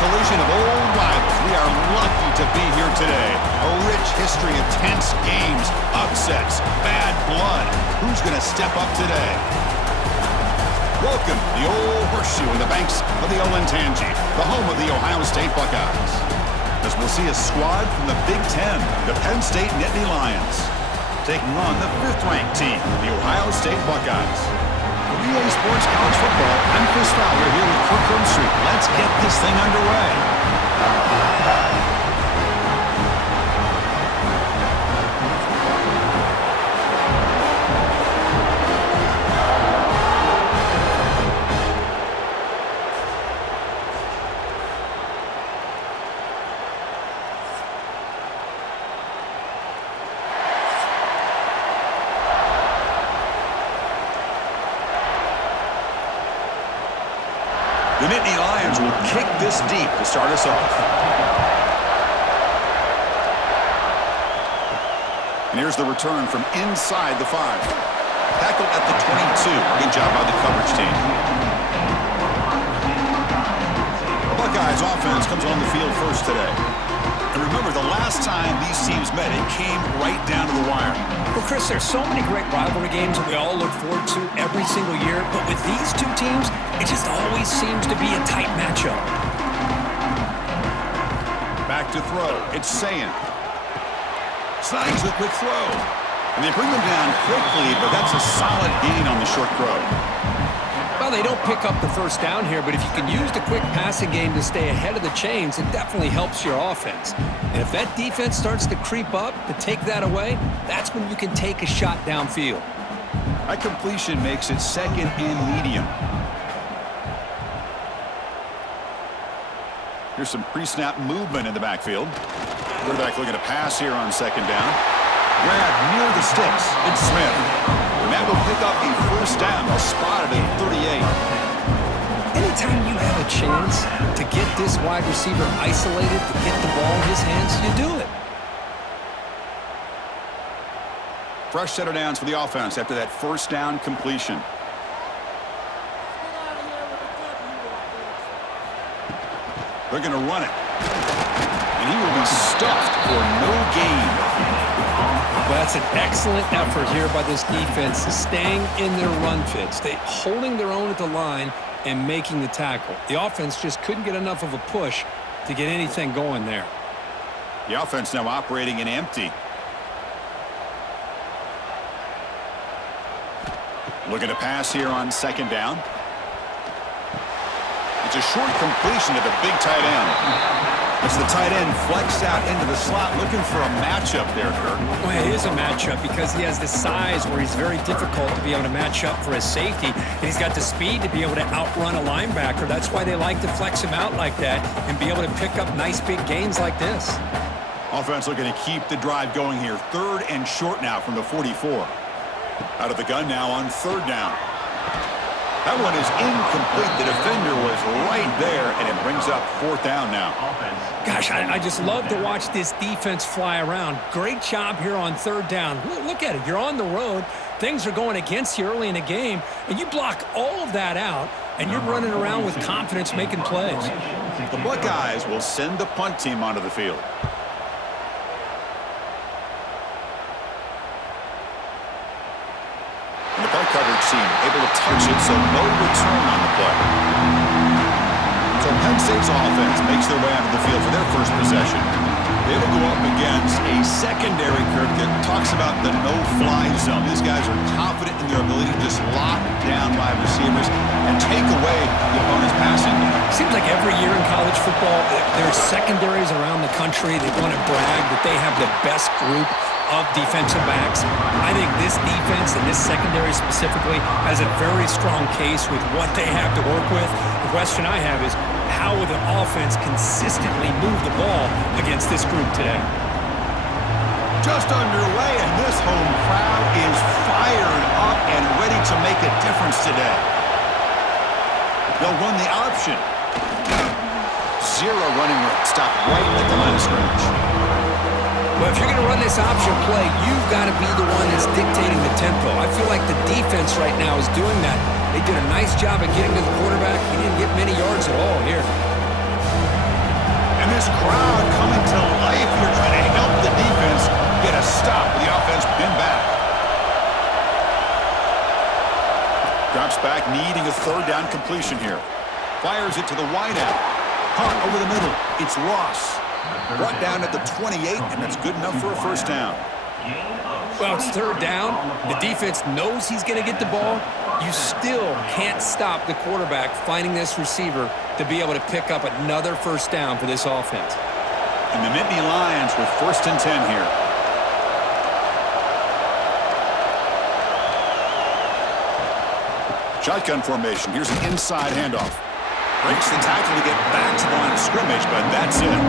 collision of old rivals. We are lucky to be here today. A rich history of tense games, upsets, bad blood. Who's going to step up today? Welcome, the old horseshoe in the banks of the Olentangy, the home of the Ohio State Buckeyes. As we'll see a squad from the Big Ten, the Penn State Nittany Lions, taking on the 5th-ranked team, the Ohio State Buckeyes. For EA Sports College Football, I'm Chris Fowler here with Kirk Street. Let's get this thing underway. The Nittany Lions will kick this deep to start us off. And here's the return from inside the 5. Tackled at the 22. Good job by the coverage team. The Buckeyes offense comes on the field first today. And remember, the last time these teams met, it came right down to the wire. Well, Chris, there's so many great rivalry games that we all look forward to every single year. But with these two teams, it just always seems to be a tight matchup. Back to throw. It's Sayin. Snags the quick throw. And they bring them down quickly, but that's a solid gain on the short throw. Well, they don't pick up the first down here, but if you can use the quick passing game to stay ahead of the chains, it definitely helps your offense. And if that defense starts to creep up to take that away, that's when you can take a shot downfield. That completion makes it second and medium. Here's some pre-snap movement in the backfield. Quarterback looking to pass here on second down. Grab near the sticks. It's Smith. And that will pick up a first down. They'll spot it at 38. Anytime you have a chance to get this wide receiver isolated, to get the ball in his hands, you do it. Fresh set of downs for the offense after that first down completion. They're going to run it. And he will be stuffed for no gain. Well, that's an excellent effort here by this defense, staying in their run fits, holding their own at the line and making the tackle. The offense just couldn't get enough of a push to get anything going there. The offense now operating in empty. Looking to pass here on second down. It's a short completion to the big tight end. As the tight end flexed out into the slot, looking for a matchup there, Kirk. Well, it is a matchup because he has the size where he's very difficult to be able to match up for his safety. And he's got the speed to be able to outrun a linebacker. That's why they like to flex him out like that and be able to pick up nice big gains like this. Offense looking to keep the drive going here. 3rd and short now from the 44. Out of the gun now on 3rd down. That one is incomplete. The defender was right there, and it brings up 4th down now. Gosh, I just love to watch this defense fly around. Great job here on 3rd down. Look at it. You're on the road. Things are going against you early in the game, and you block all of that out, and you're running around with confidence making plays. The Buckeyes will send the punt team onto the field. And the punt coverage team able to touch it, so no return on the play. So Penn State's offense makes their way onto the field for their first possession. They will go up against a secondary, Kirk, that talks about the no-fly zone. These guys are confident in their ability to just lock down wide receivers and take away the opponent's passing. Seems like every year in college football, there's secondaries around the country that want to brag that they have the best group of defensive backs. I think this defense and this secondary specifically has a very strong case with what they have to work with. The question I have is, how will the offense consistently move the ball against this group today? Just underway, and this home crowd is fired up and ready to make a difference today. They'll run the option. 0 running room. Stop right at the line of scrimmage. Well, if you're going to run this option play, you've got to be the one that's dictating the tempo. I feel like the defense right now is doing that. They did a nice job of getting to the quarterback. He didn't get many yards at all here. this crowd coming to life here, trying to help the defense get a stop with the offense pinned back. Drops back, needing a third down completion here. Fires it to the wideout. Hunt over the middle. It's Ross. Brought down at the 28, and that's good enough for a first down. Well, it's third down. The defense knows he's going to get the ball. You still can't stop the quarterback finding this receiver to be able to pick up another first down for this offense. And the Nittany Lions with 1st and 10 here. Shotgun formation. Here's an inside handoff. Breaks the tackle to get back to the line of scrimmage, but that's it.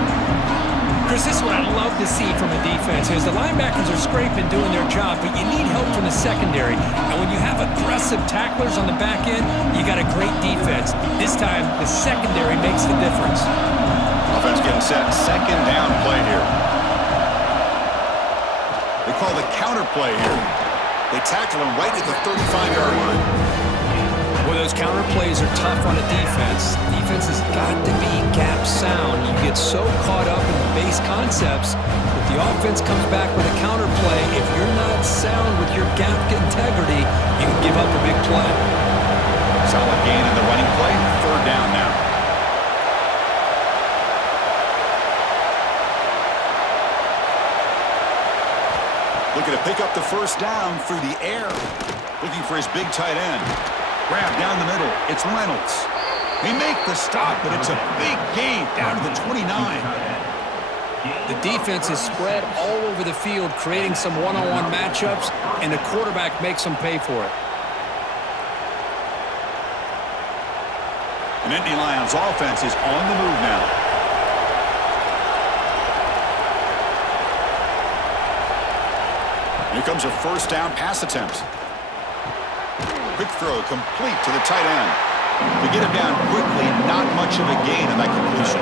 Chris, this is what I love to see from a defense is the linebackers are scraping, doing their job, but you need help from the secondary. And when you have aggressive tacklers on the back end, you got a great defense. This time, the secondary makes the difference. Offense getting set. Second down play here. They call the counter play here. They tackle him right at the 35-yard line. Well, those counter plays are tough on a defense. Defense has got to be gap sound. You get so caught up in the base concepts, but the offense comes back with a counter play. If you're not sound with your gap integrity, you can give up a big play. Solid gain in the running play. Third down now. Looking to pick up the first down through the air. Looking for his big tight end. Grab down the middle. It's Reynolds. They make the stop, but it's a big gain down to the 29. The defense is spread all over the field, creating some one-on-one matchups, and the quarterback makes them pay for it. The Nittany Lions offense is on the move now. Here comes a first down pass attempt. Quick throw complete to the tight end. To get him down quickly, not much of a gain in that completion.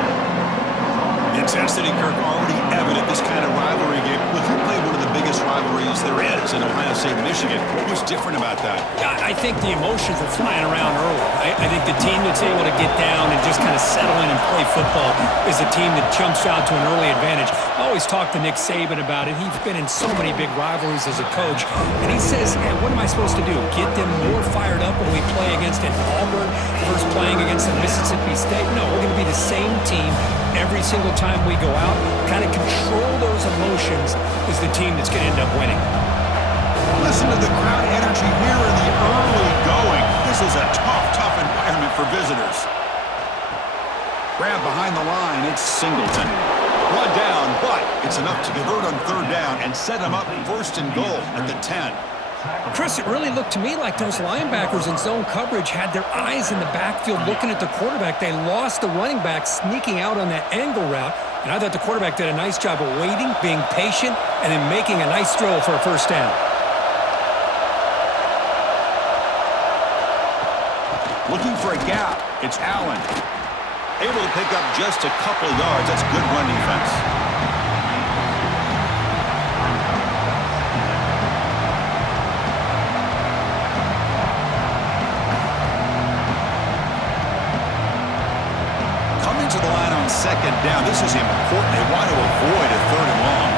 The intensity, Kirk, already evident this kind of rivalry game. Look, you play one of the biggest rivalries there is in Ohio State, Michigan. What's different about that? I think the emotions are flying around early. I think the team that's able to get down and just kind of settle in and play football is a team that jumps out to an early advantage. I always talk to Nick Saban about it. He's been in so many big rivalries as a coach, and he says, hey, what am I supposed to do? Get them more fired up when we play against an Auburn versus playing against a Mississippi State? No, we're going to be the same team every single time we go out. Kind of control those emotions is the team that's going to end up winning. Listen to the crowd energy here in the early going. This is a tough environment for visitors. Grab behind the line, it's Singleton. One down, but it's enough to convert on third down and set him up 1st and goal at the 10. Chris, it really looked to me like those linebackers in zone coverage had their eyes in the backfield looking at the quarterback. They lost the running back sneaking out on that angle route, and I thought the quarterback did a nice job of waiting, being patient, and then making a nice throw for a first down. Looking for a gap, it's Allen. Able to pick up just a couple yards. That's good run defense. Coming to the line on second down. This is important. They want to avoid a third and long.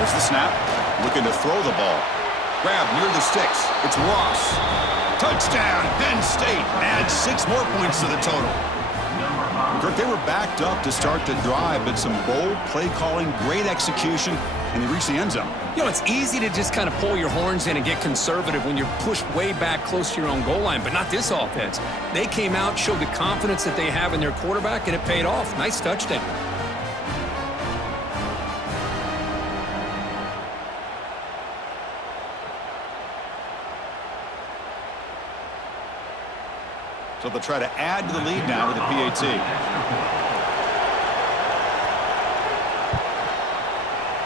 There's the snap. Looking to throw the ball. Grab near the sticks. It's Ross. Touchdown, Penn State. Add 6 more points to the total. Kirk, they were backed up to start the drive, but some bold play calling, great execution, and they reached the end zone. You know, it's easy to just kind of pull your horns in and get conservative when you're pushed way back close to your own goal line, but not this offense. They came out, showed the confidence that they have in their quarterback, and it paid off. Nice touchdown. So they'll try to add to the lead now with the PAT.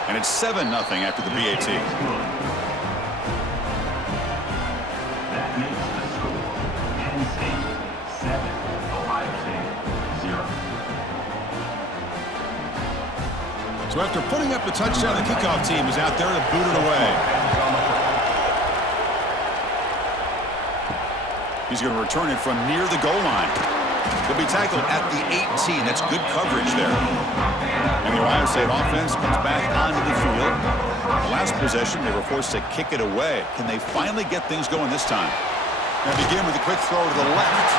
And it's 7-0 after the PAT. That makes the score Penn State 7, Ohio State 0. So after putting up the touchdown, the kickoff team is out there to boot it away. He's going to return it from near the goal line. He'll be tackled at the 18. That's good coverage there. And the Ohio State offense comes back onto the field. The last possession, they were forced to kick it away. Can they finally get things going this time? Now begin with a quick throw to the left.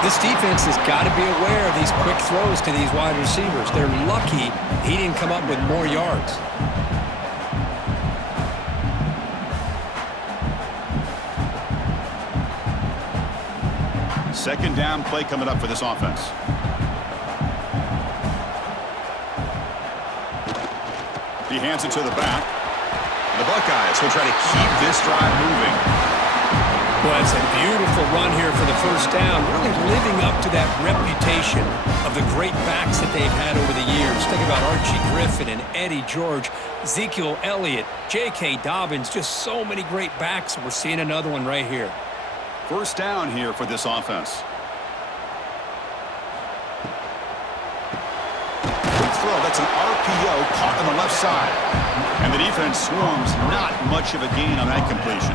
This defense has got to be aware of these quick throws to these wide receivers. They're lucky he didn't come up with more yards. Second down play coming up for this offense. He hands it to the back. The Buckeyes will try to keep this drive moving. Well, it's a beautiful run here for the first down, really living up to that reputation of the great backs that they've had over the years. Think about Archie Griffin and Eddie George, Ezekiel Elliott, J.K. Dobbins, just so many great backs, and we're seeing another one right here. First down here for this offense. Quick throw, that's an RPO caught on the left side. And the defense swarms, not much of a gain on that completion.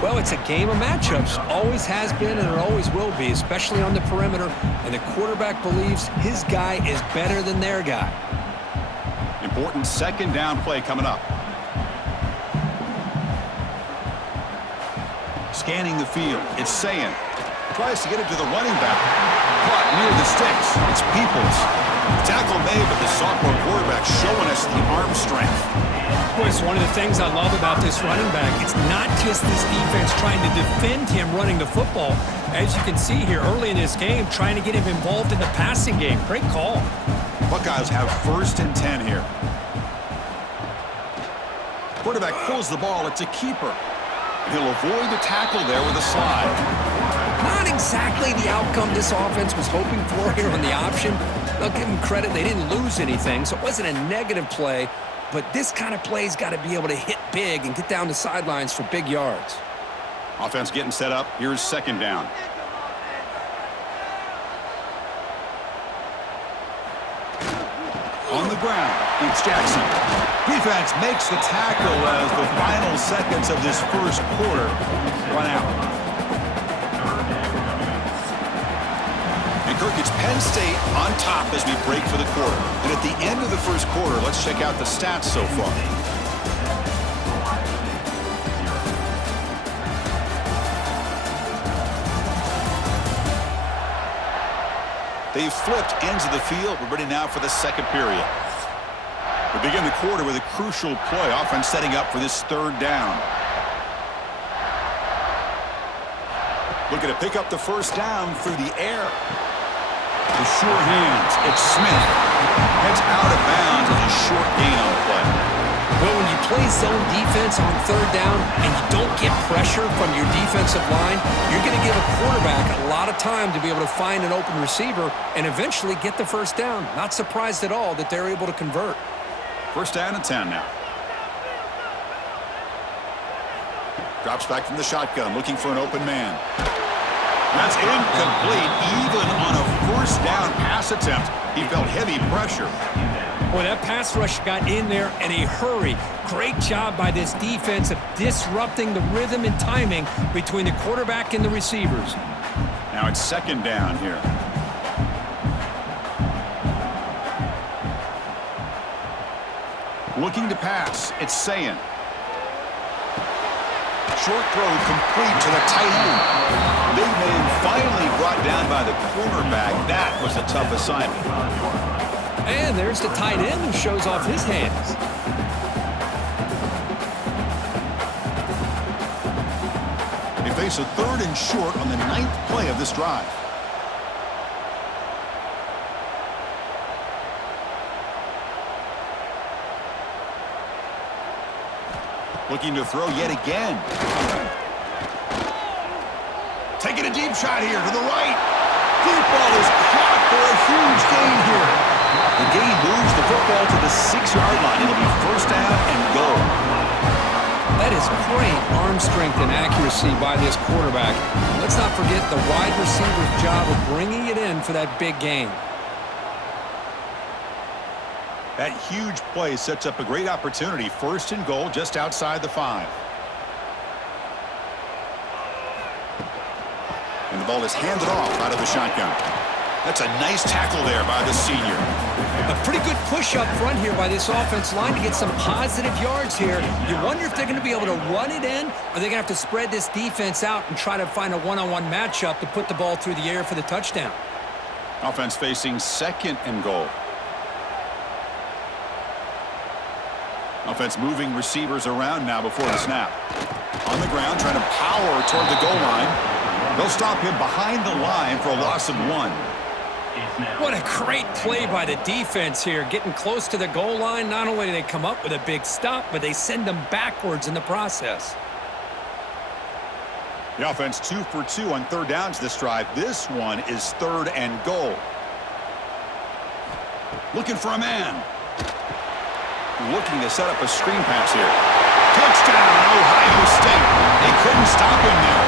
Well, it's a game of matchups. Always has been and it always will be, especially on the perimeter. And the quarterback believes his guy is better than their guy. Important second down play coming up. Scanning the field, it's Sayin. Tries to get it to the running back. Caught near the sticks. It's Peoples. The tackle made, but the sophomore quarterback showing us the arm strength. Boy, it's one of the things I love about this running back. It's not just this defense trying to defend him running the football. As you can see here early in this game, trying to get him involved in the passing game. Great call. Buckeyes have 1st and 10 here. Quarterback pulls the ball. It's a keeper. He'll avoid the tackle there with a slide. Not exactly the outcome this offense was hoping for here on the option. I'll give them credit. They didn't lose anything, so it wasn't a negative play. But this kind of play's got to be able to hit big and get down the sidelines for big yards. Offense getting set up. Here's second down. On the ground, it's Jackson. Defense makes the tackle as the final seconds of this first quarter run out. And Kirk, it's Penn State on top as we break for the quarter. And at the end of the first quarter, let's check out the stats so far. They've flipped ends of the field. We're ready now for the second period. We begin the quarter with a crucial play. Offense setting up for this third down. Looking to pick up the first down through the air. The sure hands. It's Smith. Heads out of bounds with a short gain on the play. Well, when you play zone defense on third down and you don't get pressure from your defensive line, you're going to give a quarterback a lot of time to be able to find an open receiver and eventually get the first down. Not surprised at all that they're able to convert. First down and 10 now. Drops back from the shotgun, looking for an open man. That's incomplete. Even on a first down pass attempt, he felt heavy pressure. Boy, that pass rush got in there in a hurry. Great job by this defense of disrupting the rhythm and timing between the quarterback and the receivers. Now it's second down here. Looking to pass. It's Sayin. Short throw complete to the tight end. Big man finally brought down by the cornerback. That was a tough assignment. And there's the tight end who shows off his hands. They face a third and short on the 9th play of this drive. Looking to throw yet again. Taking a deep shot here to the right. Deep ball is caught for a huge gain here. The gain moves the football to the 6-yard line. It'll be first down and goal. That is great arm strength and accuracy by this quarterback. Let's not forget the wide receiver's job of bringing it in for that big gain. That huge play sets up a great opportunity. First and goal just outside the 5. And the ball is handed off out of the shotgun. That's a nice tackle there by the senior. A pretty good push up front here by this offense line to get some positive yards here. You wonder if they're going to be able to run it in, or they're going to have to spread this defense out and try to find a one-on-one matchup to put the ball through the air for the touchdown. Offense facing 2nd and goal. Offense moving receivers around now before the snap. On the ground, trying to power toward the goal line. They'll stop him behind the line for a loss of 1. What a great play by the defense here. Getting close to the goal line, not only do they come up with a big stop, but they send them backwards in the process. The offense 2 for 2 on 3rd downs this drive. This one is 3rd and goal. Looking for a man. Looking to set up a screen pass here. Touchdown, Ohio State. They couldn't stop him there.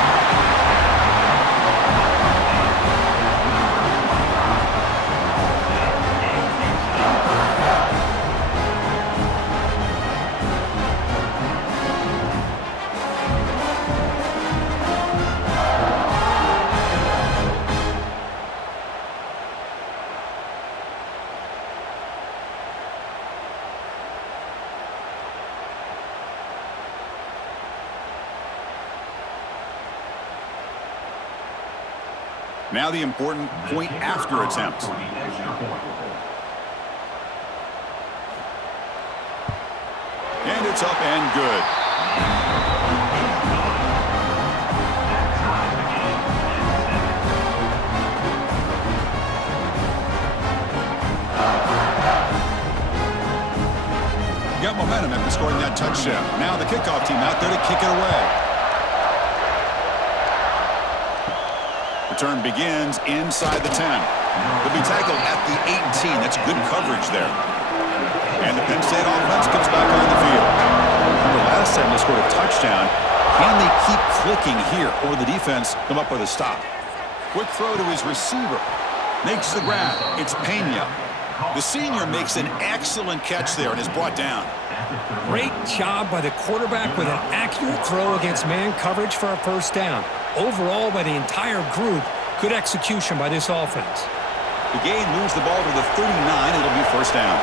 Now the important point after attempt. And it's up and good. Got momentum after scoring that touchdown. Now the kickoff team out there to kick it away. Return begins inside the 10. They'll be tackled at the 18. That's good coverage there. And the Penn State offense comes back on the field. The last time they scored a touchdown. Can they keep clicking here, or the defense come up with a stop? Quick throw to his receiver. Makes the grab. It's Pena. The senior makes an excellent catch there and is brought down. Great job by the quarterback with an accurate throw against man coverage for a first down. Overall, by the entire group, good execution by this offense. The gain moves the ball to the 39. It'll be first down.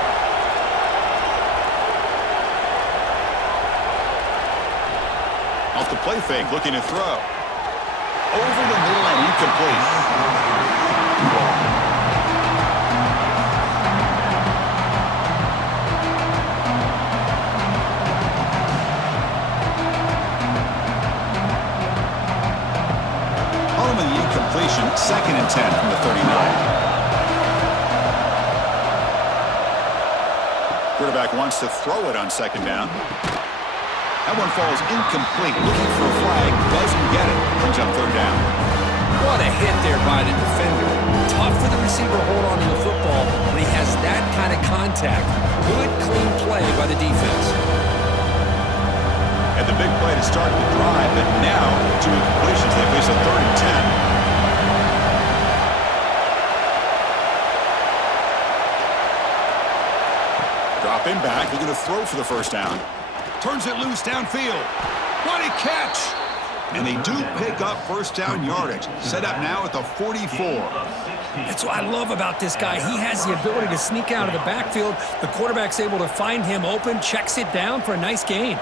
Off the play fake, looking to throw. Over the middle and incomplete. Incompletion, 2nd and 10 from the 39. Quarterback wants to throw it on 2nd down. That one falls incomplete. Looking for a flag, doesn't get it. Brings up 3rd down. What a hit there by the defender. Tough for the receiver to hold on to the football when he has that kind of contact. Good, clean play by the defense. And the big play to start the drive, but now 2 incompletions. They face a 3rd and 10. Dropping back, looking to throw for the first down. Turns it loose downfield. What a catch! And they do pick up first down yardage. Set up now at the 44. That's what I love about this guy. He has the ability to sneak out of the backfield. The quarterback's able to find him open, checks it down for a nice gain.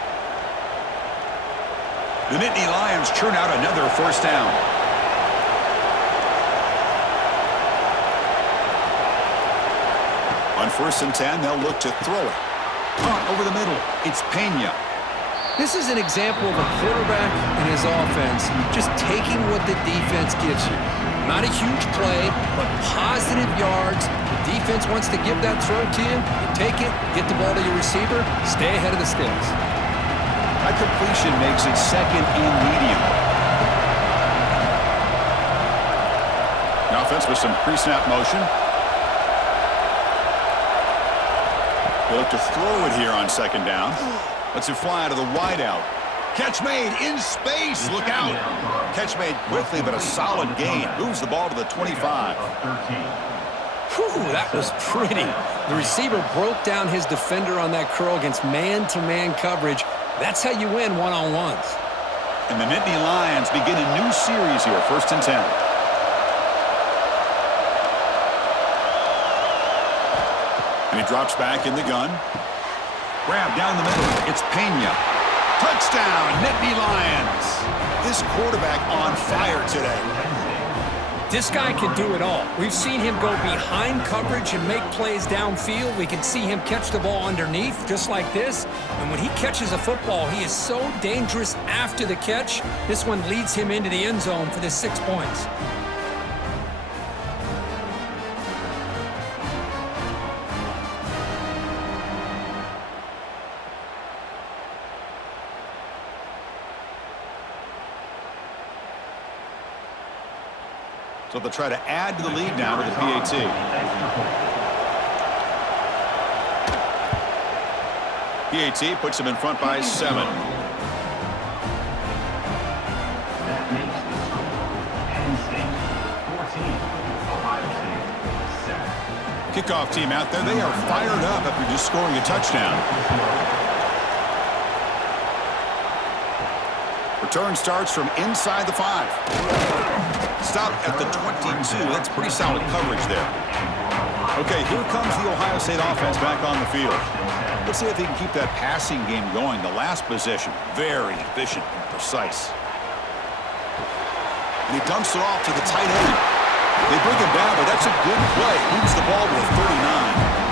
The Nittany Lions churn out another first down. On 1st and 10, they'll look to throw it. Over the middle, it's Pena. This is an example of a quarterback and his offense just taking what the defense gives you. Not a huge play, but positive yards. The defense wants to give that throw to you. You take it, get the ball to your receiver, stay ahead of the sticks. That completion makes it 2nd and medium. The offense with some pre-snap motion. They look to throw it here on 2nd down. Lets it fly out of the wideout. Catch made in space. Look out. Catch made quickly, but a solid gain. Moves the ball to the 25. Whew, that was pretty. The receiver broke down his defender on that curl against man-to-man coverage. That's how you win one-on-ones. And the Nittany Lions begin a new series here, 1st and 10. And he drops back in the gun. Grab down the middle. It's Pena. Touchdown, Nittany Lions. This quarterback on fire today. This guy can do it all. We've seen him go behind coverage and make plays downfield. We can see him catch the ball underneath, just like this. And when he catches a football, he is so dangerous after the catch. This one leads him into the end zone for the 6 points. So they'll try to add to the lead now with the PAT. PAT puts them in front by 7. That makes the score Penn State 14, Ohio State 7. Kickoff team out there. They are fired up after just scoring a touchdown. Return starts from inside the 5. Stop at the 22. That's pretty solid coverage there. Okay, here comes the Ohio State offense back on the field. Let's see if they can keep that passing game going. The last possession, very efficient and precise. And he dumps it off to the tight end. They bring him down, but that's a good play. Moves the ball to the 39.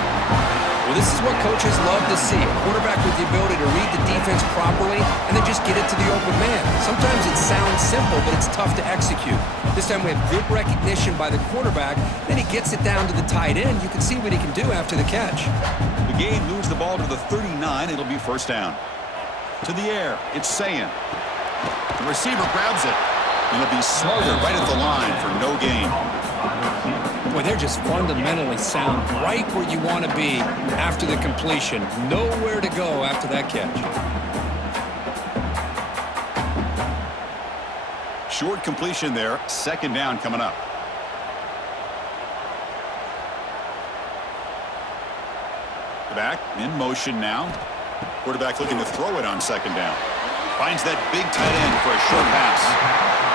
Well, this is what coaches love to see. A quarterback with the ability to read the defense properly and then just get it to the open man. Sometimes it sounds simple, but it's tough to execute. This time we have good recognition by the quarterback. Then he gets it down to the tight end. You can see what he can do after the catch. The game moves the ball to the 39. It'll be first down. To the air. It's Sayin. The receiver grabs it. And it'll be smothered right at the line for no gain. Boy, they're just fundamentally sound right where you want to be after the completion. Nowhere to go after that catch. Short completion there. Second down coming up. The back in motion now. Quarterback looking to throw it on second down. Finds that big tight end for a short pass.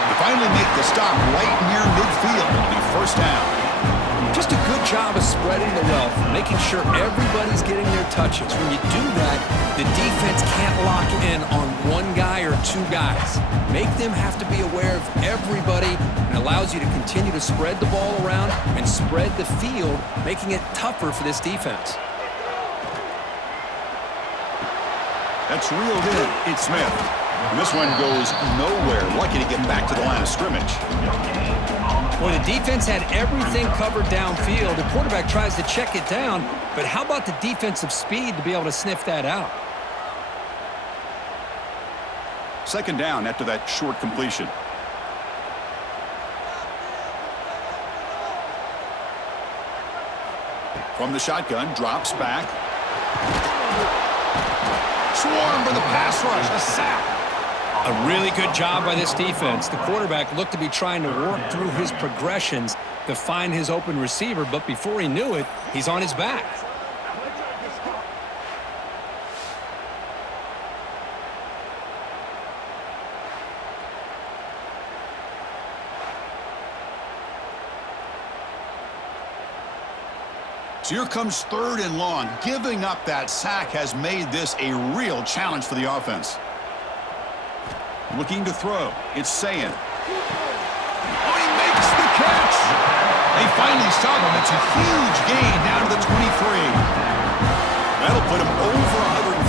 They finally make the stop right near midfield. It'll be first down. Just a good job of spreading the wealth, making sure everybody's getting their touches. When you do that, the defense can't lock in on one guy or two guys. Make them have to be aware of everybody, and allows you to continue to spread the ball around and spread the field, making it tougher for this defense. That's reeled in. It's Smith. And this one goes nowhere. Lucky to get back to the line of scrimmage. Well, the defense had everything covered downfield. The quarterback tries to check it down, but how about the defensive speed to be able to sniff that out? Second down after that short completion. From the shotgun, drops back. Swarm for the pass rush, a sack. A really good job by this defense. The quarterback looked to be trying to work through his progressions to find his open receiver, but before he knew it, he's on his back. So here comes third and long. Giving up that sack has made this a real challenge for the offense. Looking to throw. It's Sayin. Oh, he makes the catch! They finally stop him. It's a huge gain down to the 23. That'll put him over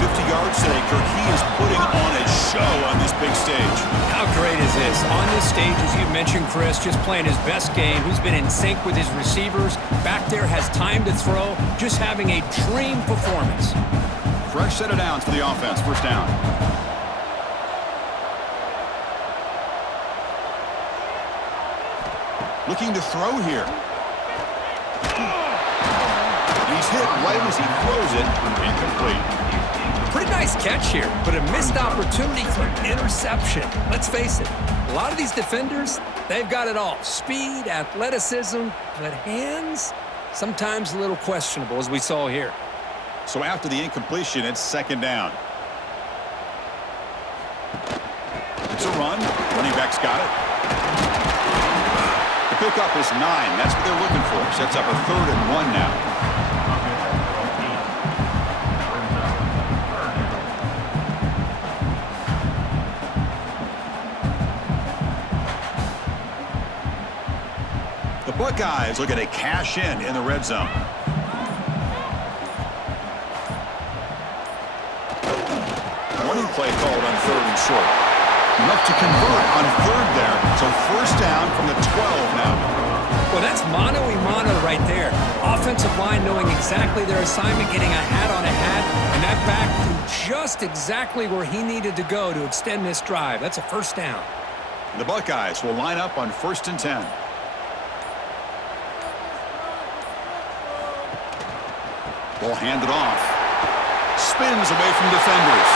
150 yards today. Kirk, he is putting on a show on this big stage. How great is this? On this stage, as you mentioned, Chris, just playing his best game. He's been in sync with his receivers. Back there, has time to throw. Just having a dream performance. Fresh set of downs for the offense. First down. Looking to throw here. He's hit right as he throws it. Incomplete. Pretty nice catch here, but a missed opportunity for an interception. Let's face it, a lot of these defenders, they've got it all. Speed, athleticism, but hands, sometimes a little questionable, as we saw here. So after the incompletion, it's second down. It's a run. Running back's got it. Pickup is 9. That's what they're looking for. Sets up a 3rd and 1 now. Buckeyes looking to cash in the red zone. Running play called on 3rd and short. Enough to convert on 3rd there. So 1st down from the 12 now. Well, that's mano-a-mano right there. Offensive line knowing exactly their assignment, getting a hat on a hat, and that back to just exactly where he needed to go to extend this drive. That's a 1st down. The Buckeyes will line up on 1st and 10. Ball handed off. Spins away from defenders.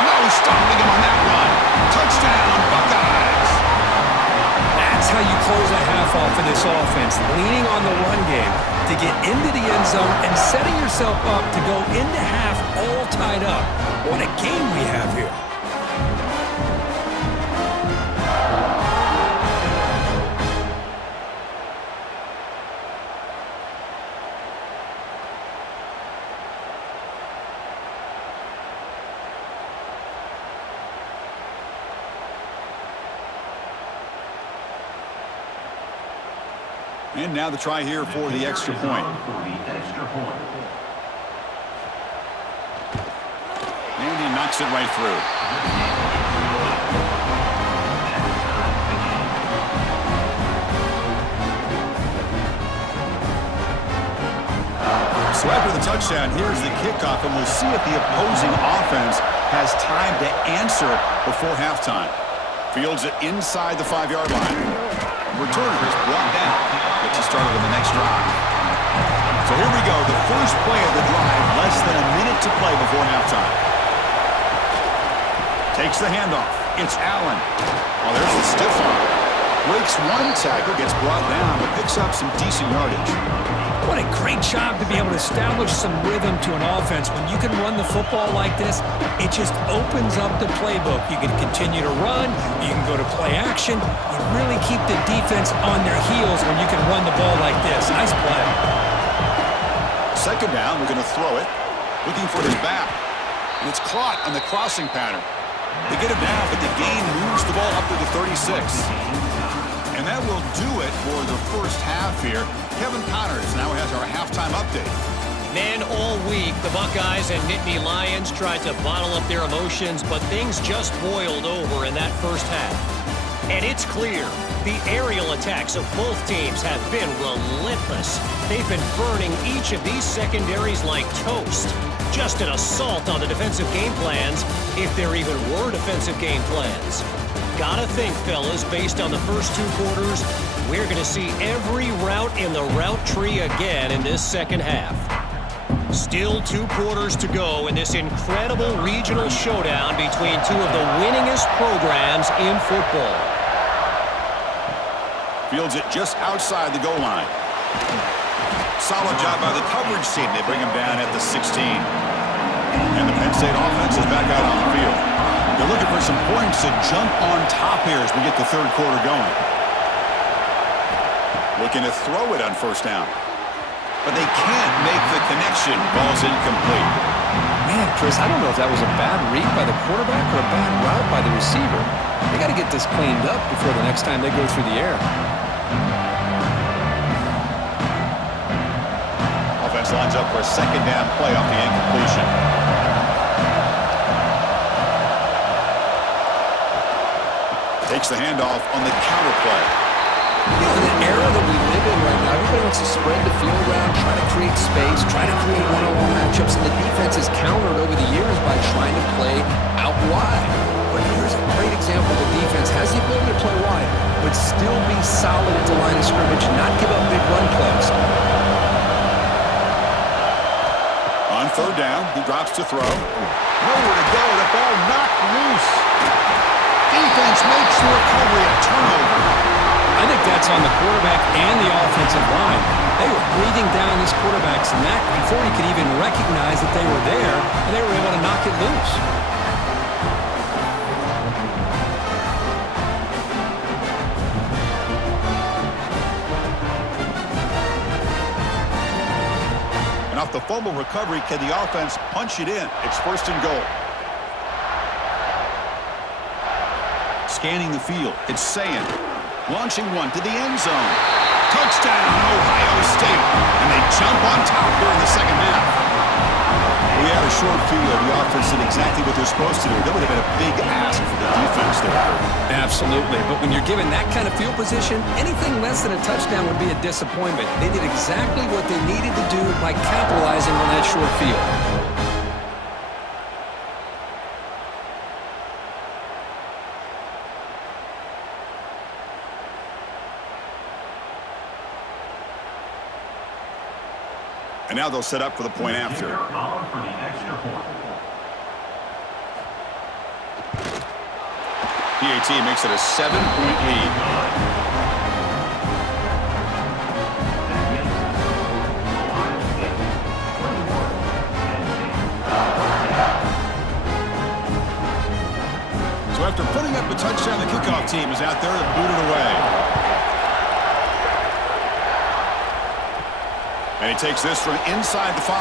No stopping him on that run. Touchdown, Buckeyes. That's how you close a half off of this offense, leaning on the run game to get into the end zone and setting yourself up to go into half all tied up. What a game we have here. And now the try here for the extra point. And he knocks it right through. So after the touchdown, here's the kickoff, and we'll see if the opposing offense has time to answer before halftime. Fields it inside the 5-yard line. Returner is brought down. Gets us started on the next drive. So here we go, the first play of the drive, less than a minute to play before halftime. Takes the handoff. It's Allen. Oh, there's the stiff arm. Breaks one tackle, gets brought down, but picks up some decent yardage. What a great job to be able to establish some rhythm to an offense. When you can run the football like this, it just opens up the playbook. You can continue to run. You can go to play action. You really keep the defense on their heels when you can run the ball like this. Nice play. 2nd down, we're going to throw it. Looking for his back. And it's caught on the crossing pattern. They get him down, but the gain moves the ball up to the 36. And that will do it for the first half here. Kevin Connors now has our halftime update. Man, all week, the Buckeyes and Nittany Lions tried to bottle up their emotions, but things just boiled over in that first half. And it's clear, the aerial attacks of both teams have been relentless. They've been burning each of these secondaries like toast. Just an assault on the defensive game plans, if there even were defensive game plans. Gotta think, fellas, based on the first 2 quarters, we're going to see every route in the route tree again in this second half. Still 2 quarters to go in this incredible regional showdown between 2 of the winningest programs in football. Fields it just outside the goal line. Solid job by the coverage team. They bring him down at the 16. And the Penn State offense is back out on the field. They're looking for some points to jump on top here as we get the 3rd quarter going. Looking to throw it on 1st down. But they can't make the connection. Ball's incomplete. Man, Chris, I don't know if that was a bad read by the quarterback or a bad route by the receiver. They got to get this cleaned up before the next time they go through the air. Offense lines up for a 2nd down play off the incompletion. Takes the handoff on the counter play. You know, in the era that we live in right now, everybody wants to spread the field around, try to create space, try to create one-on-one matchups, and the defense has countered over the years by trying to play out wide. But here's a great example. The defense has the ability to play wide, but still be solid at the line of scrimmage, not give up big run plays. On 3rd down, he drops to throw. Nowhere to go. The ball knocked loose. Defense makes the recovery a turnover. I think that's on the quarterback and the offensive line. They were breathing down this quarterback's neck before he could even recognize that they were there, and they were able to knock it loose. And off the fumble recovery, can the offense punch it in? It's 1st and goal. Scanning the field, it's Sayin. Launching one to the end zone. Touchdown, Ohio State. And they jump on top here in the second half. We had a short field. The offense did exactly what they're supposed to do. That would have been a big ask for the defense there. Absolutely. But when you're given that kind of field position, anything less than a touchdown would be a disappointment. They did exactly what they needed to do by capitalizing on that short field. And now they'll set up for the point after. PAT makes it a 7-point lead. So after putting up a touchdown, the kickoff team is out there to boot it away. And he takes this from inside the 5.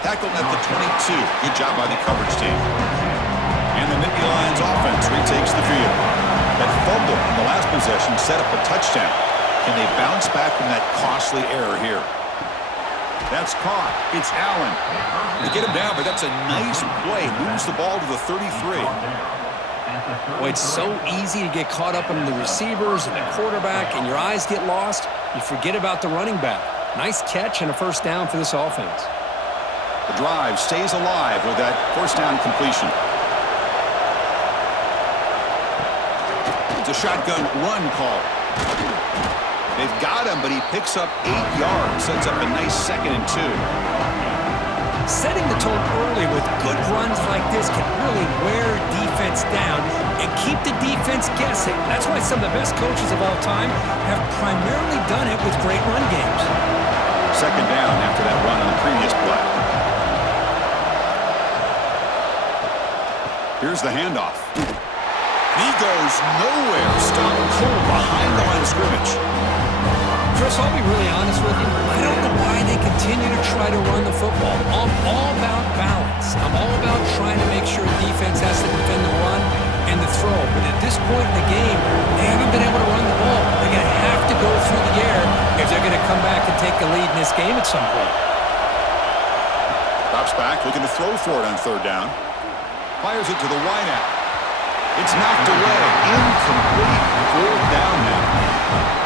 Tackled at the 22. Good job by the coverage team. And the Nittany Lions offense retakes the field. That fumble in the last possession set up a touchdown. Can they bounce back from that costly error here? That's caught. It's Allen. They get him down, but that's a nice play. Moves the ball to the 33. Well, it's so easy to get caught up in the receivers and the quarterback, and your eyes get lost. You forget about the running back. Nice catch and a first down for this offense. The drive stays alive with that first down completion. It's a shotgun run call. They've got him, but he picks up 8 yards. Sets up a nice 2nd and 2. Setting the tone early with good runs like this can really wear defense down and keep the defense guessing. That's why some of the best coaches of all time have primarily done it with great run games. 2nd down after that run on the previous play. Here's the handoff. He goes nowhere. Stopped cold behind the line of scrimmage. Chris, I'll be really honest with you. I don't know why they continue to try to run the football. I'm all about balance. I'm all about trying to make sure defense has to defend the run and the throw. But at this point in the game, they haven't been able to run the ball. They're going to have to go through the air if they're going to come back and take the lead in this game at some point. Drops back, looking to throw for it on 3rd down. Fires it to the wideout. It's knocked away. Incomplete. 4th down now.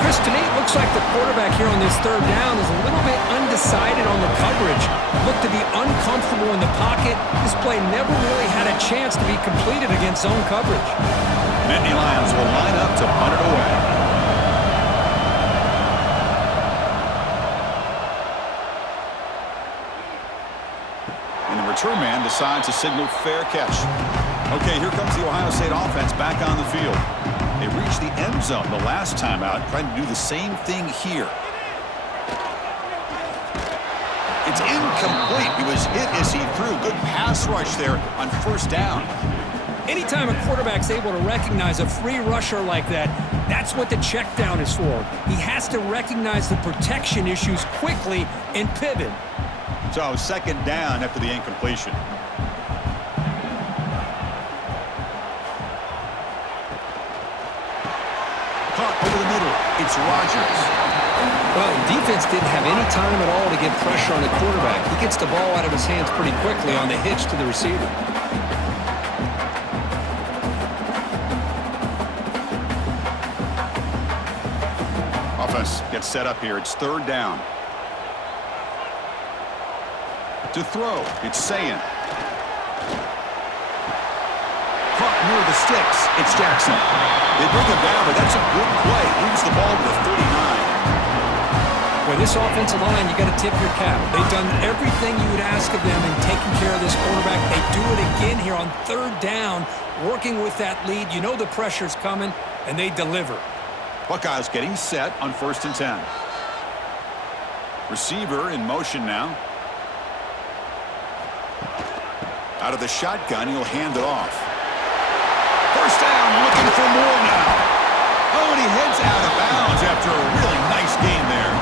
Chris, to me, it looks like the quarterback here on this 3rd down is a little bit undecided on the coverage. Looked to be uncomfortable in the pocket. This play never really had a chance to be completed against zone coverage. Nittany Lions will line up to punt it away. And the return man decides to signal fair catch. Okay, here comes the Ohio State offense back on the field. They reached the end zone the last time out, trying to do the same thing here. It's incomplete. He was hit as he threw. Good pass rush there on 1st down. Anytime a quarterback's able to recognize a free rusher like that, that's what the check down is for. He has to recognize the protection issues quickly and pivot. So 2nd down after the incompletion. Caught over the middle. It's Rodgers. Well, the defense didn't have any time at all to get pressure on the quarterback. He gets the ball out of his hands pretty quickly on the hitch to the receiver. Offense gets set up here. It's 3rd down. To throw, it's Sayin. Caught near the sticks. It's Jackson. They bring him down, but that's a good play. Moves the ball to the 39. With this offensive line, you got to tip your cap. They've done everything you would ask of them in taking care of this quarterback. They do it again here on 3rd down, working with that lead. You know the pressure's coming, and they deliver. Buckeyes getting set on 1st and 10. Receiver in motion now. Out of the shotgun, he'll hand it off. 1st down, looking for more now. Oh, and he heads out of bounds after a really nice game there.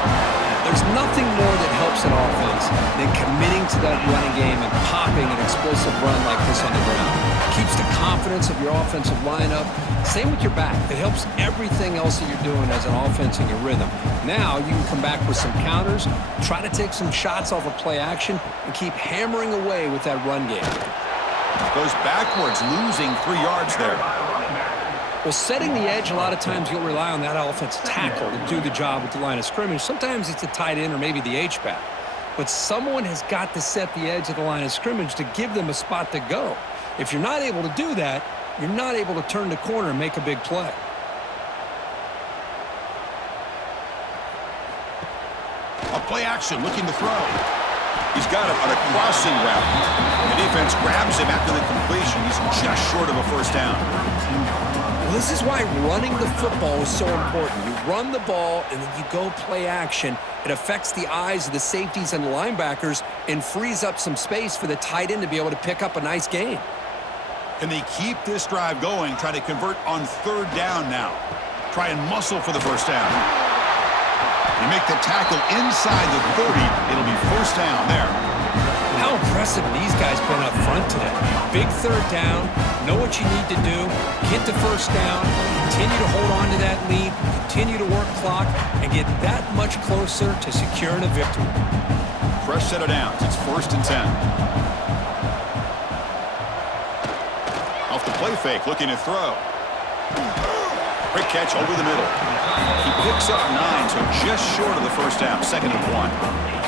There's nothing more that helps helps an offense than committing to that running game and popping an explosive run like this on the ground. Keeps the confidence of your offensive lineup. Same with your back. It helps everything else that you're doing as an offense in your rhythm. Now you can come back with some counters, try to take some shots off of play action, and keep hammering away with that run game. Goes backwards, losing 3 yards there. Well, setting the edge, a lot of times you'll rely on that offensive tackle to do the job at the line of scrimmage. Sometimes it's a tight end or maybe the H-back. But someone has got to set the edge of the line of scrimmage to give them a spot to go. If you're not able to do that, you're not able to turn the corner and make a big play. A play action, looking to throw. He's got it on a crossing route. The defense grabs him after the completion. He's just short of a first down. Well, this is why running the football is so important. You run the ball, and then you go play action. It affects the eyes of the safeties and the linebackers and frees up some space for the tight end to be able to pick up a nice gain. Can they keep this drive going, try to convert on 3rd down now? Try and muscle for the first down. You make the tackle inside the 30. It'll be first down there. How impressive have these guys been up front today? Big 3rd down, know what you need to do, get the first down, continue to hold on to that lead, continue to work clock, and get that much closer to securing a victory. Fresh set of downs. It's 1st and 10. Off the play fake, looking to throw. Quick catch over the middle. He picks up 9, so just short of the first down. 2nd and 1.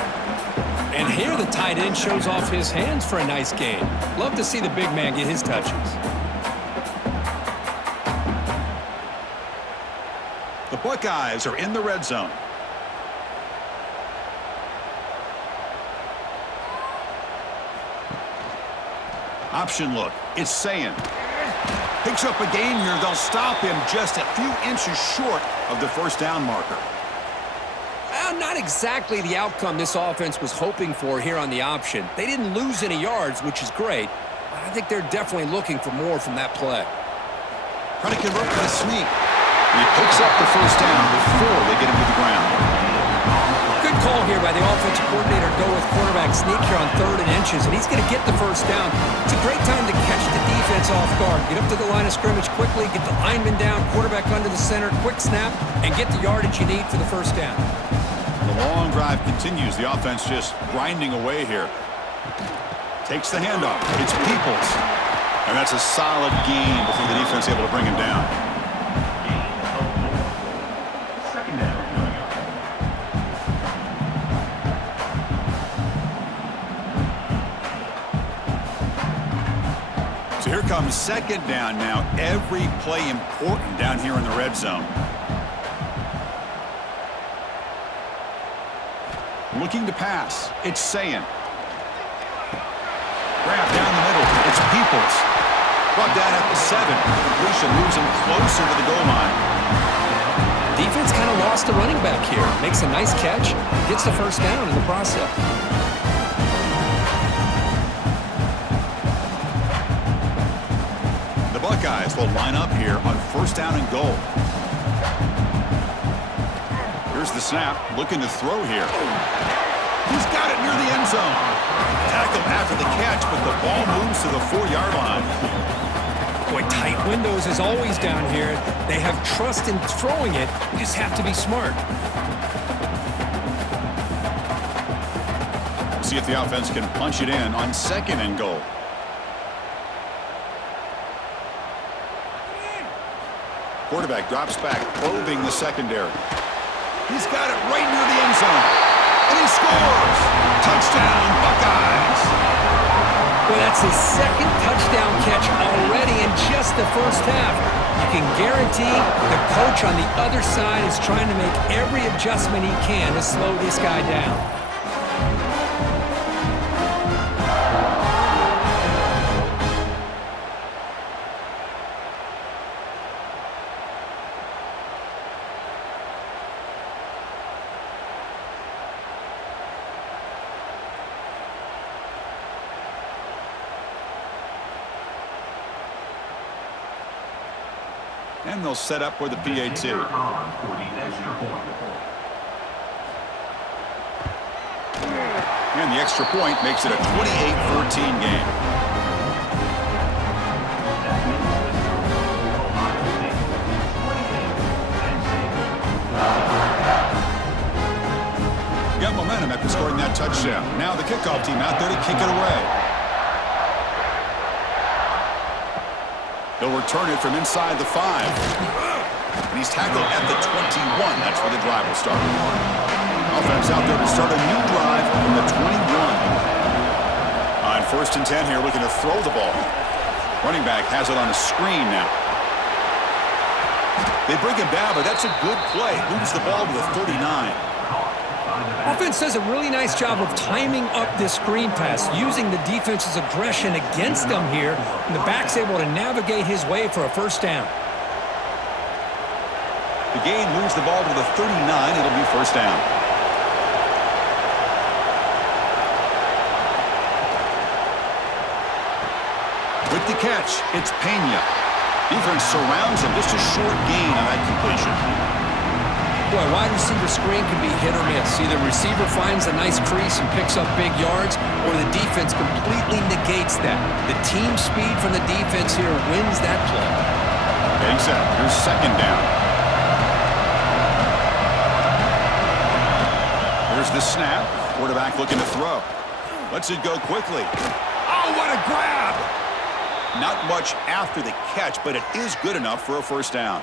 And here the tight end shows off his hands for a nice gain. Love to see the big man get his touches. The Buckeyes are in the red zone. Option look. It's Sayin. Picks up a gain here. They'll stop him just a few inches short of the first down marker. Not exactly the outcome this offense was hoping for here on the option. They didn't lose any yards, which is great. I think they're definitely looking for more from that play. Trying to convert with a sneak. And he picks up the first down before they get him to the ground. Good call here by the offensive coordinator to go with quarterback sneak here on 3rd and inches, and he's going to get the first down. It's a great time to catch the defense off guard. Get up to the line of scrimmage quickly, get the lineman down, quarterback under the center, quick snap, and get the yardage you need for the first down. The long drive continues. The offense just grinding away here. Takes the handoff. It's Peoples. And that's a solid gain before the defense able to bring him down. Second down coming up. So here comes 2nd down now. Every play important down here in the red zone. Looking to pass. It's Sayin. Grab down the middle. It's Peoples. Brought down at the 7. Completion moves him closer to the goal line. Defense kind of lost a running back here. Makes a nice catch. Gets the first down in the process. The Buckeyes will line up here on 1st down and goal. Here's the snap. Looking to throw here. He's got it near the end zone. Tackled after the catch, but the ball moves to the 4-yard line. Boy, tight windows is always down here. They have trust in throwing it. You just have to be smart. See if the offense can punch it in on 2nd and goal. Quarterback drops back, probing the secondary. He's got it right near the end zone. And he scores! Touchdown, Buckeyes! Well, that's his 2nd touchdown catch already in just the first half. You can guarantee the coach on the other side is trying to make every adjustment he can to slow this guy down. And they'll set up for the PAT. For the extra point. And the extra point makes it a 28-14 game. Got momentum after scoring that touchdown. Now the kickoff team out there to kick it away. He'll return it from inside the 5. And he's tackled at the 21. That's where the drive will start. Offense out there to start a new drive from the 21. On 1st and 10 here, looking to throw the ball. Running back has it on a screen now. They bring him down, but that's a good play. Moves the ball to the 39. Offense does a really nice job of timing up this screen pass, using the defense's aggression against them here, and the back's able to navigate his way for a first down. The gain moves the ball to the 39. It'll be first down. With the catch, it's Pena. Defense surrounds him. Just a short gain on that completion. Boy, wide receiver screen can be hit or miss. Either receiver finds a nice crease and picks up big yards, or the defense completely negates that. The team speed from the defense here wins that play. Getting set. Here's second down. Here's the snap. Quarterback looking to throw. Lets it go quickly. Oh, what a grab! Not much after the catch, but it is good enough for a first down.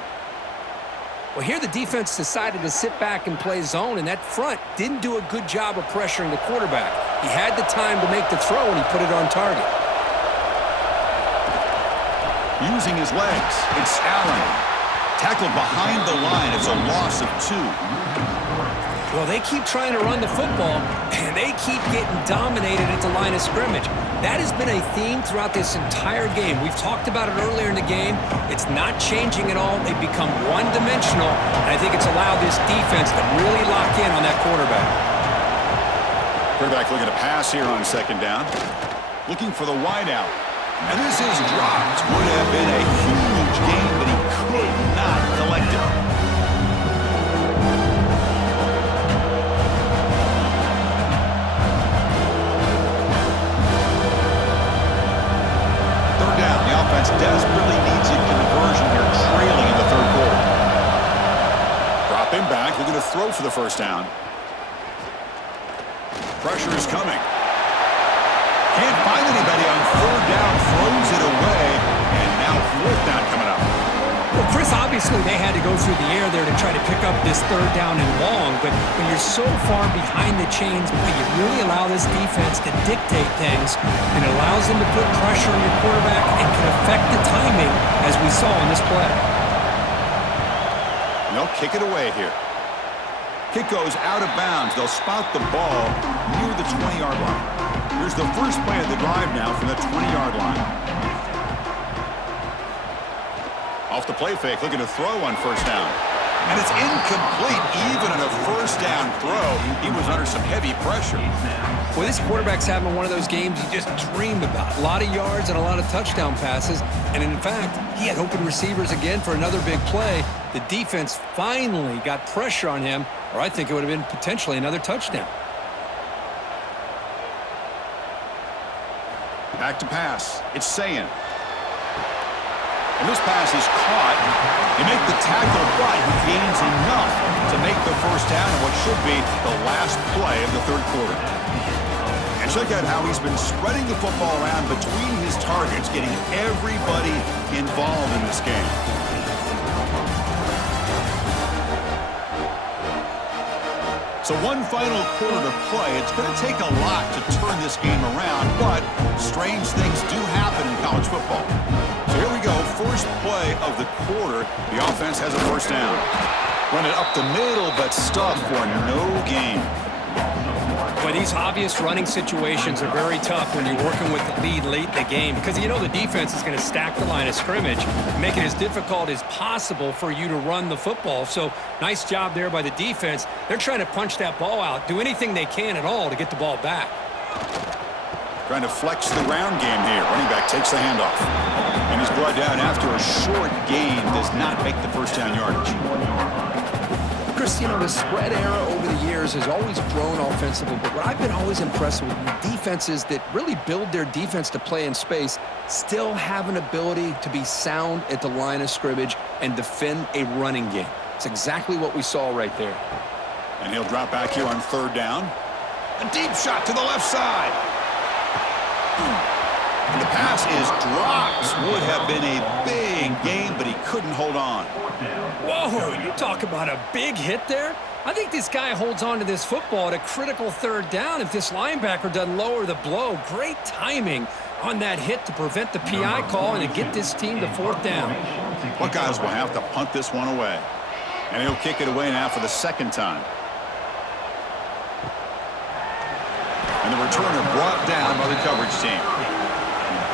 Well, here the defense decided to sit back and play zone, and that front didn't do a good job of pressuring the quarterback. He had the time to make the throw, and he put it on target. Using his legs, it's Allen. Tackled behind the line. It's a loss of 2. Well, they keep trying to run the football, and they keep getting dominated at the line of scrimmage. That has been a theme throughout this entire game. We've talked about it earlier in the game. It's not changing at all. They've become one-dimensional, and I think it's allowed this defense to really lock in on that quarterback. Quarterback looking to pass here on second down. Looking for the wideout. And this is dropped. Would have been a huge game, but he could not collect it. Desperately needs a conversion here, trailing in the third quarter. Drop him back, looking to throw for the first down. Pressure is coming. Can't find anybody on third down, throws it away, and now fourth down coming up. Well, Chris, obviously they had to go through the air there to try to pick up this third down and long, but when you're so far behind the chains, you really allow this defense to dictate things, and it allows them to put pressure on your quarterback and can affect the timing, as we saw in this play. They'll kick it away here. Kick goes out of bounds. They'll spot the ball near the 20-yard line. Here's the first play of the drive now from the 20-yard line. Off the play fake, looking to throw on first down. And it's incomplete even on a first down throw. He was under some heavy pressure. Well, this quarterback's having one of those games you just dream about. A lot of yards and a lot of touchdown passes. And in fact, he had open receivers again for another big play. The defense finally got pressure on him, or I think it would have been potentially another touchdown. Back to pass. It's Sayin. And this pass is caught. They make the tackle, but he gains enough to make the first down in what should be the last play of the third quarter. And check out how he's been spreading the football around between his targets, getting everybody involved in this game. So one final quarter to play. It's going to take a lot to turn this game around, but strange things do happen in college football. So here we go, first play of the quarter. The offense has a first down. Run it up the middle, but stuffed for no gain. Boy, these obvious running situations are very tough when you're working with the lead late in the game, because you know the defense is going to stack the line of scrimmage, make it as difficult as possible for you to run the football. So nice job there by the defense. They're trying to punch that ball out, do anything they can at all to get the ball back. Trying to flex the ground game here. Running back takes the handoff. And he's brought down after a short gain. Does not make the first down yardage. Chris, you know, the spread era over the years has always grown offensively, but what I've been always impressed with defenses that really build their defense to play in space still have an ability to be sound at the line of scrimmage and defend a running game. It's exactly what we saw right there. And he'll drop back here on third down. A deep shot to the left side. And the pass is dropped. Would have been a big game, but he couldn't hold on. Whoa, you talk about a big hit there? I think this guy holds on to this football at a critical third down if this linebacker doesn't lower the blow. Great timing on that hit to prevent the PI call and to get this team to fourth down. Buckeyes will have to punt this one away. And he'll kick it away now for the second time. And the returner brought down by the coverage team.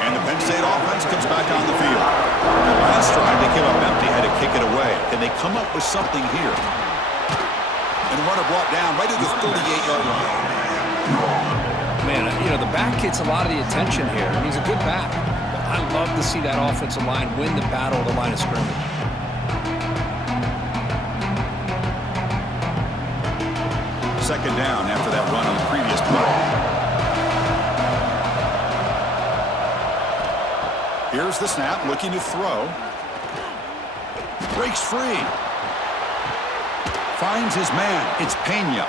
And the Penn State offense comes back on the field. The last drive they came up empty, had to kick it away. Can they come up with something here? And the runner brought down right at the 38-yard line. Man, you know, the back gets a lot of the attention here, and he's a good back. But I love to see that offensive line win the battle of the line of scrimmage. Second down after that run on the previous play. Here's the snap, looking to throw. Breaks free. Finds his man. It's Pena.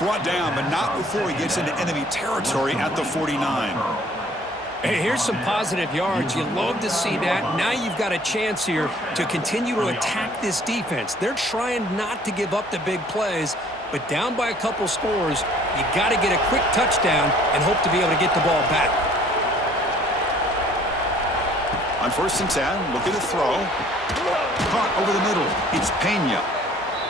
Brought down, but not before he gets into enemy territory at the 49. Hey, here's some positive yards. You love to see that. Now you've got a chance here to continue to attack this defense. They're trying not to give up the big plays, but down by a couple scores, you got to get a quick touchdown and hope to be able to get the ball back. On 1st and 10, looking to throw. Caught over the middle. It's Pena.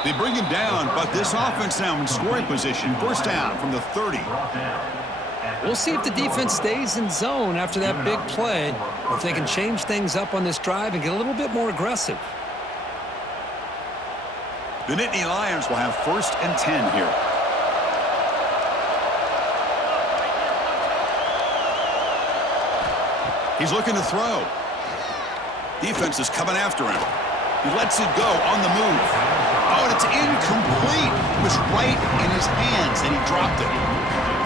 They bring him down, but this offense now in scoring position. First down from the 30. We'll see if the defense stays in zone after that big play, or if they can change things up on this drive and get a little bit more aggressive. The Nittany Lions will have 1st and 10 here. He's looking to throw. Defense is coming after him. He lets it go on the move. Oh, and it's incomplete. It was right in his hands, and he dropped it.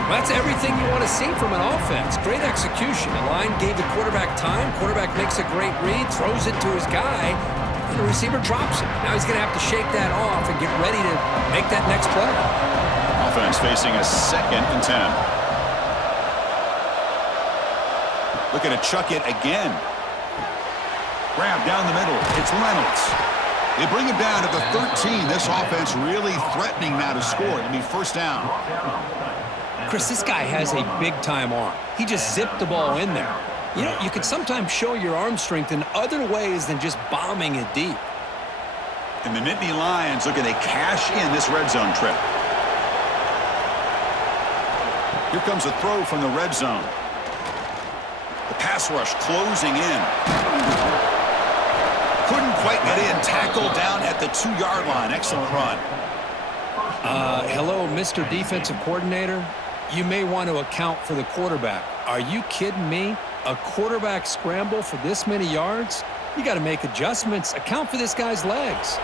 Well, that's everything you want to see from an offense. Great execution. The line gave the quarterback time. Quarterback makes a great read, throws it to his guy, and the receiver drops it. Now he's going to have to shake that off and get ready to make that next play. Offense facing a 2nd and 10. Looking to chuck it again. Grab down the middle. It's Reynolds. They bring him down to the 13. This offense really threatening now to score. It'll be first down. Chris, this guy has a big-time arm. He just zipped the ball in there. You know, you can sometimes show your arm strength in other ways than just bombing it deep. And the Nittany Lions looking to cash in this red zone trip. Here comes a throw from the red zone. The pass rush closing in. Couldn't quite get in. Tackled down at the 2-yard line. Excellent run. Hello, Mr. Defensive Coordinator. You may want to account for the quarterback. Are you kidding me? A quarterback scramble for this many yards? You got to make adjustments. Account for this guy's legs.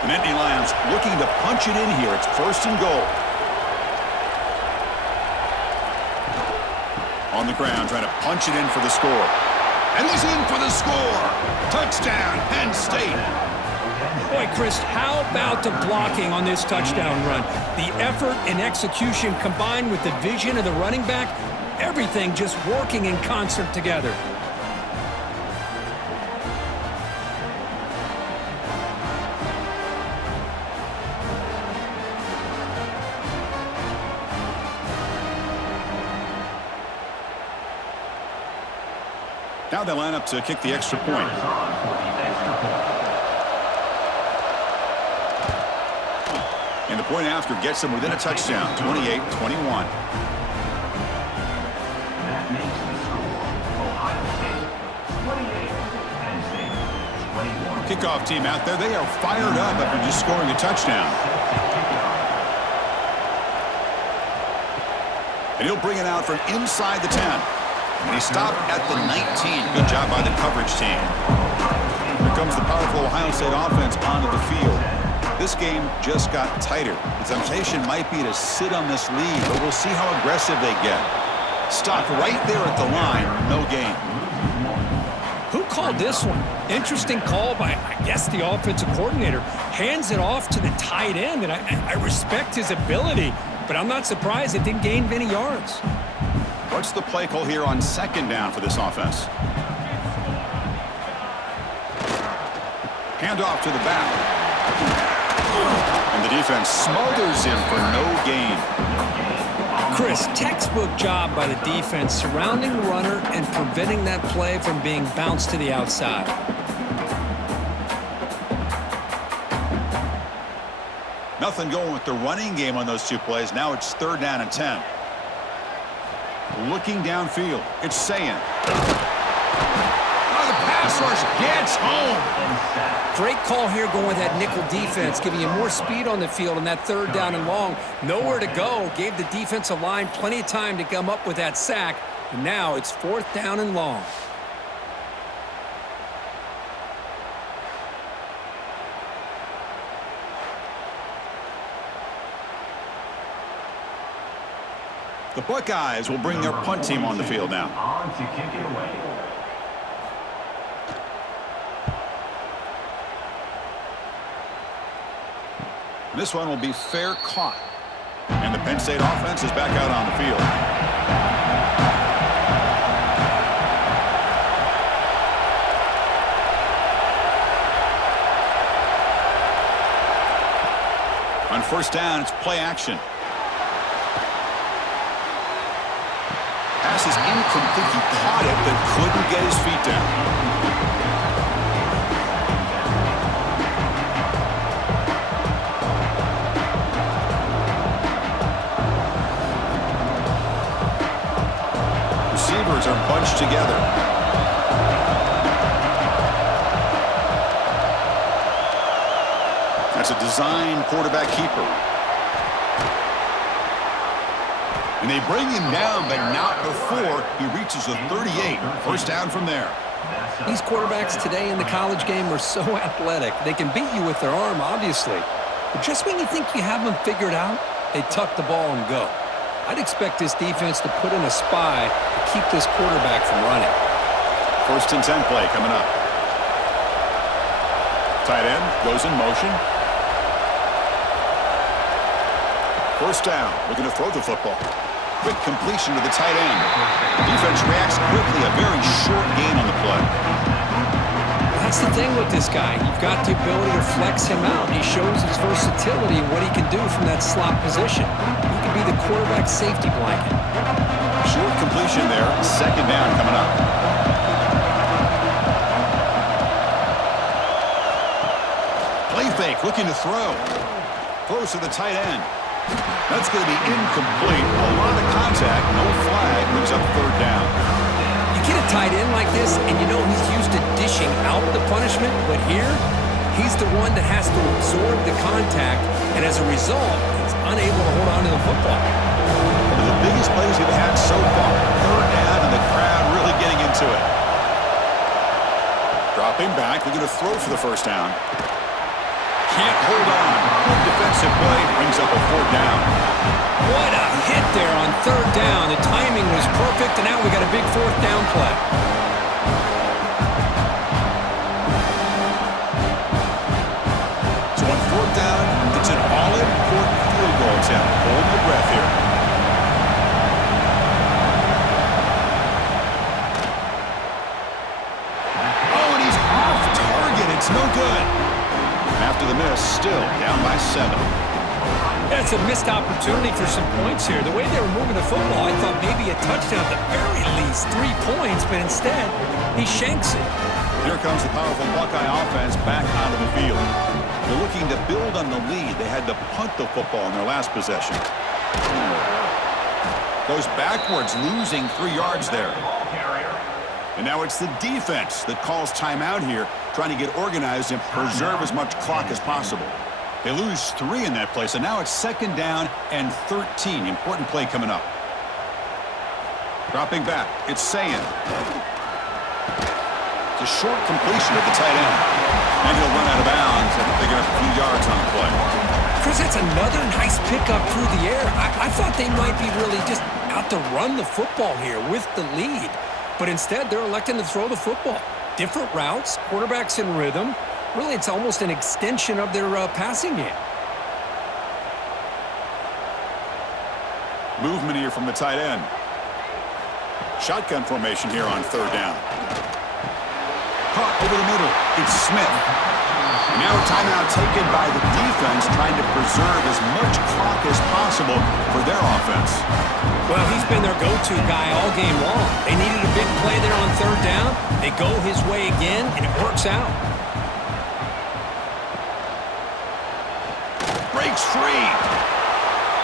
The Nittany Lions looking to punch it in here. It's 1st and goal. On the ground, trying to punch it in for the score. And he's in for the score. Touchdown, Penn State. Boy, Chris, how about the blocking on this touchdown run? The effort and execution combined with the vision of the running back, everything just working in concert together. Now they line up to kick the extra point. And the point after gets them within a touchdown, 28-21. That makes the score Ohio State 28, Penn State 21. Kickoff team out there, they are fired up after just scoring a touchdown. And he'll bring it out from inside the 10. And he stopped at the 19. Good job by the coverage team. Here comes the powerful Ohio State offense onto the field. This game just got tighter. The temptation might be to sit on this lead, but we'll see how aggressive they get. Stop right there at the line. No gain. Who called this one? Interesting call by, I guess, the offensive coordinator. Hands it off to the tight end, and I respect his ability, but I'm not surprised it didn't gain many yards. What's the play call here on second down for this offense? Handoff to the back. And the defense smothers him for no gain. Chris, textbook job by the defense surrounding the runner and preventing that play from being bounced to the outside. Nothing going with the running game on those two plays. Now it's 3rd down and 10. Looking downfield, it's Sayin. Oh, the pass rush gets home. Great call here going with that nickel defense, giving you more speed on the field on that 3rd down and long. Nowhere to go. Gave the defensive line plenty of time to come up with that sack. And now it's 4th down and long. The Buckeyes will bring their punt team on the field now. On to kick it away. This one will be fair caught. And the Penn State offense is back out on the field. On 1st down, it's play action. Pass is incomplete. He caught it, but couldn't get his feet down. Receivers are bunched together. That's a design quarterback keeper. And they bring him down, but not before he reaches the 38. 1st down from there. These quarterbacks today in the college game are so athletic. They can beat you with their arm, obviously. But just when you think you have them figured out, they tuck the ball and go. I'd expect this defense to put in a spy to keep this quarterback from running. 1st and 10 play coming up. Tight end goes in motion. 1st down, looking to throw the football. Quick completion to the tight end. Defense reacts quickly, a very short gain on the play. That's the thing with this guy. You've got the ability to flex him out. He shows his versatility and what he can do from that slot position. He can be the quarterback safety blanket. Short completion there. 2nd down coming up. Play fake, looking to throw. Throws to the tight end. That's going to be incomplete. A lot of contact, no flag, brings up 3rd down. You get a tight end like this, and you know he's used to dishing out the punishment, but here, he's the one that has to absorb the contact, and as a result, he's unable to hold on to the football. One of the biggest plays we've had so far. 3rd down, and the crowd really getting into it. Dropping back, we're going to throw for the 1st down. Can't hold on. Good defensive play, brings up a 4th down. What a hit there on 3rd down. The timing was perfect, and now we got a big 4th down play. So on 4th down, it's an all-important field goal attempt. Hold your breath here. Oh, and he's off target. It's no good. After the miss, still down by 7. That's a missed opportunity for some points here. The way they were moving the football, I thought maybe a touchdown at the very least, 3 points, but instead, he shanks it. Here comes the powerful Buckeye offense back onto the field. They're looking to build on the lead. They had to punt the football in their last possession. Goes backwards, losing 3 yards there. And now it's the defense that calls timeout here, trying to get organized and preserve as much clock as possible. They lose 3 in that play, so now it's 2nd down and 13. Important play coming up. Dropping back, it's Sayin. It's a short completion at the tight end. And he'll run out of bounds after picking up a few yards on the play. Chris, that's another nice pickup through the air. I thought they might be really just out to run the football here with the lead. But instead, they're electing to throw the football. Different routes, quarterbacks in rhythm. Really, it's almost an extension of their passing game. Movement here from the tight end. Shotgun formation here on third down. Caught over the middle. It's Smith. Now a timeout taken by the defense, trying to preserve as much clock as possible for their offense. Well, he's been their go-to guy all game long. They needed a big play there on third down. They go his way again, and it works out. Breaks free.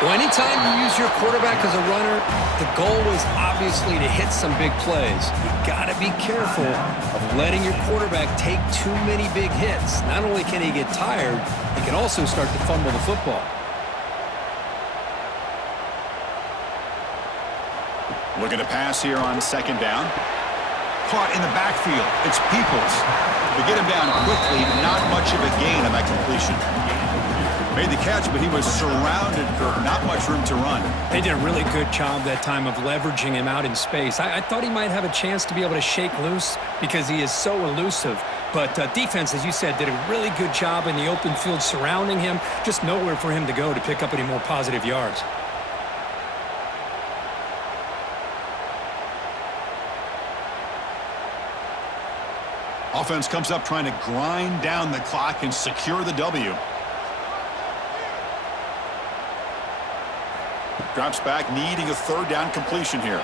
Well, anytime you use your quarterback as a runner, the goal is obviously to hit some big plays. You got to be careful of letting your quarterback take too many big hits. Not only can he get tired, he can also start to fumble the football. Looking to pass here on second down. Caught in the backfield. It's Peoples. To get him down quickly, not much of a gain on that completion. Made the catch, but he was surrounded, Kirk. Not much room to run. They did a really good job that time of leveraging him out in space. I thought he might have a chance to be able to shake loose because he is so elusive. But defense, as you said, did a really good job in the open field surrounding him. Just nowhere for him to go to pick up any more positive yards. Offense comes up trying to grind down the clock and secure the W. Drops back, needing a third down completion here.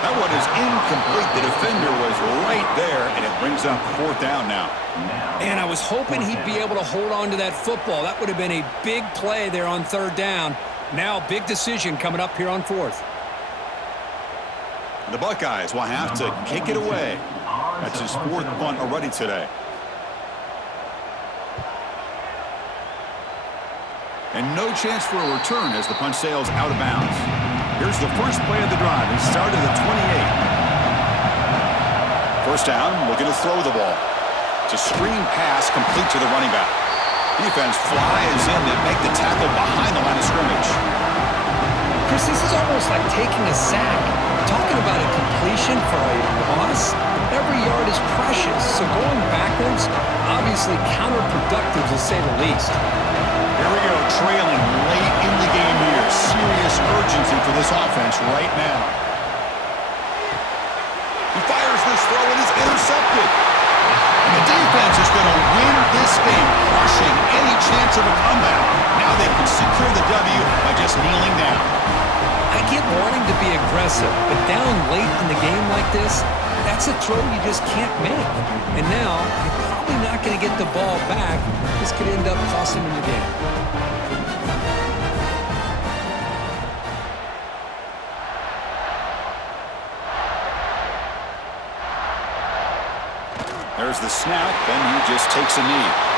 That one is incomplete. The defender was right there, and it brings up fourth down now. And I was hoping he'd be able to hold on to that football. That would have been a big play there on third down. Now, big decision coming up here on fourth. The Buckeyes will have to kick it away. That's his fourth punt already today. And no chance for a return as the punt sails out of bounds. Here's the first play of the drive. It started at 28. First down, looking to throw the ball. It's a screen pass complete to the running back. Defense flies in to make the tackle behind the line of scrimmage. Chris, this is almost like taking a sack. Talking about a completion for a loss, every yard is precious. So going backwards, obviously counterproductive to say the least. Here we go, trailing late in the game here. Serious urgency for this offense right now. He fires this throw and it's intercepted. And the defense is going to win this game, crushing any chance of a comeback. Now they can secure the W by just kneeling down. I get wanting to be aggressive, but down late in the game like this, that's a throw you just can't make. And now, you're probably not going to get the ball back. This could end up costing them the game. There's the snap, then he just takes a knee.